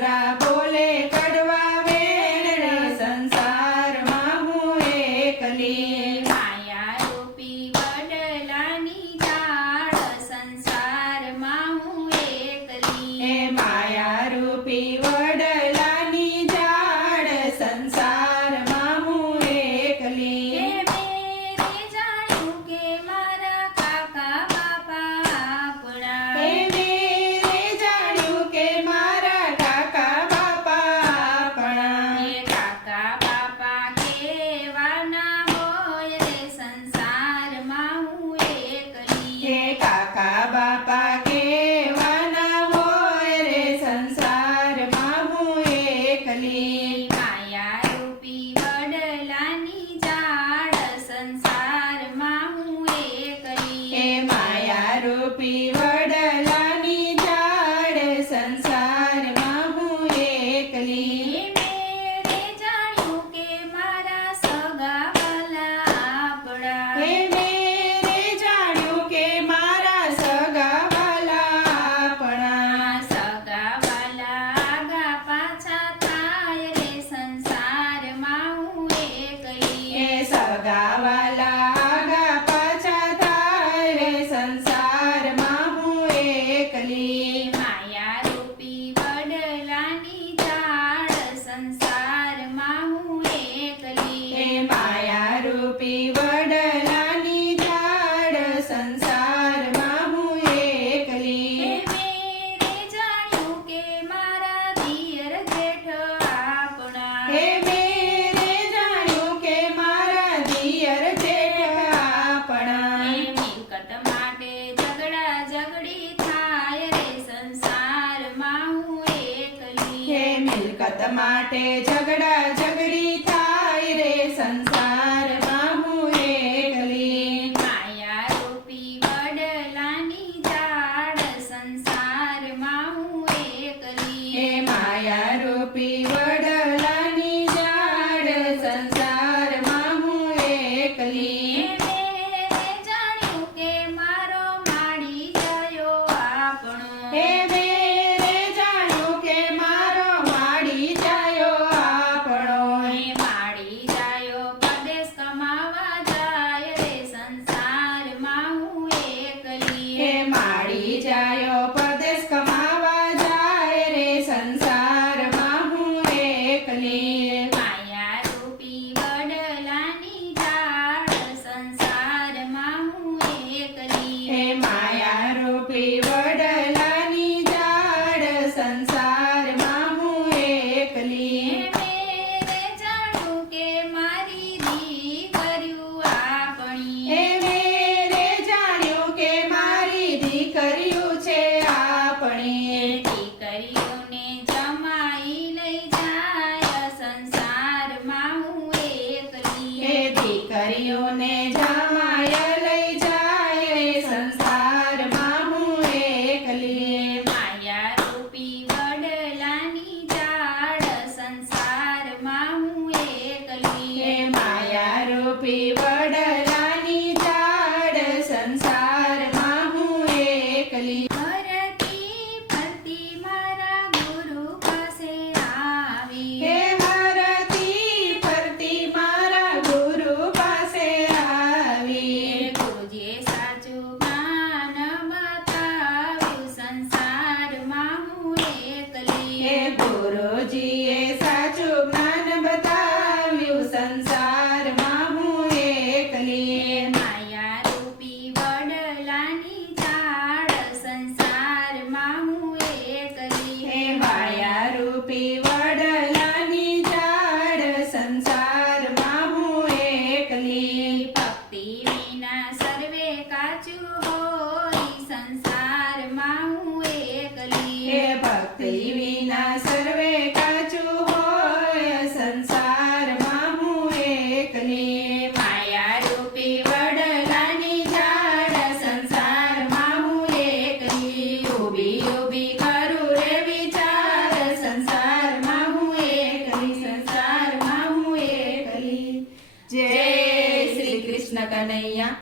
સસરા બોલે કડવા વેણ રે સંસારમાં હું એકલી માયા રૂપી વડલાની ઝાડ સંસારમાં હું એકલી એ માયા રૂપી વડલાની ઝાડ સંસારમાં હું એકલી મેરે જાણ્યું કે મારા કાકા બાપા આપણા એ મેરે જાણ્યું કે મારા કાકા બાપા આપણા એ કાકા બાપા કેવાના હોય રે સંસારમાં હું એકલી એ કાકા બાપા કેવાના હોય રે સંસારમાં હું એકલી માયા રૂપી વડલાની ઝાડ સંસારમાં હું એકલી એ માયા રૂપી વડલાની ઝાડ સંસારમાં હું એકલી મેરે જાણ્યું કે મારા સગા વાલા આપણા એ મેરે જાણ્યું કે મારા સગા વાલા આપણા સગા વાલા આગા પાછા થાય રે સંસારમાં હું એકલી એ સગા વાલા આગા પાછા થાય રે સંસારમાં હું એકલી માયા રૂપી વડલાની ઝાડ સંસારમાં હું એકલી એ માયા રૂપી વડલાની ઝાડ સંસારમાં હું એકલી મેરે જાણ્યું કે મારા દિયર જેઠ આપણા એ મેરે જાણ્યું કે મારા દિયર જેઠ આપણા મિલકત માટે ઝઘડા ઝઘડી થાય રે સંસારમાં હું એકલી હે મિલકત માટે ઝઘડા ઝઘડી થાય રે સંસારમાં હું એકલી માયા રૂપી વડલાની ઝાડ સંસારમાં હું એકલી હે માયા રૂપી વડલાની ઝાડ સંસારમાં હું એકલી મેરે જાણ્યું કે મારો માડી ગયો આપણો હે મેરે જાણ્યું કે મારો માડી જાયો આપણો માડી જાયો પરદેશ કમાવા જાય રે સંસારમાં હું એકલી હે માડી જાયો પરદેશ કમાવા જાય રે સંસારમાં હું એકલી માયા રૂપી વડલાની ઝાડ સંસારમાં હું એકલી હે માયા રૂપી વડલાની ઝાડ સંસારમાં હું એકલી મેરે જાણ્યું કે મારી દીકરીઓ આપણી હે મેરે જાણ્યું કે મારી દીકરીઓ છે આપણી દીકરીઓને જમાઈ લઈ જાય સંસારમાં હું એકલી હે દીકરીઓને જમાય લઈ જાય રે સંસારમાં હું એકલી માયા રૂપી વડલાની ઝાડ સંસારમાં હું એકલી હે માયા રૂપી વડલાની ઝાડ સંસારમાં હું એકલી ફરતી ફરતી મારા ગુરુ પાસે આવી હે હરતી ફરતી મારા ગુરુ પાસે આવી ગુરુજીએ સાચું જ્ઞાન બતાવ્યું સંસારમાં હું એકલી હે ગુરુજીએ સાચું જ્ઞાન બતાવ્યું સંસારમાં હું એકલી માયા રૂપી વડલાની ઝાડ સંસારમાં હું એકલી હે માયા રૂપી વડલાની ઝાડ સંસારમાં હું એકલી ભક્તિ વિના સર્વે કાચું હોય સંસારમાં હું એકલી હે ભક્તિ વિના સર્વે કાચું હોય સંસારમાં હું એકલી માયા રૂપી વડલાની ઝાડ સંસારમાં હું એકલી ઊભી ઊભી કરું રે વિચાર સંસારમાં હું એકલી સંસારમાં હું એકલી જય શ્રી કૃષ્ણ કનૈયા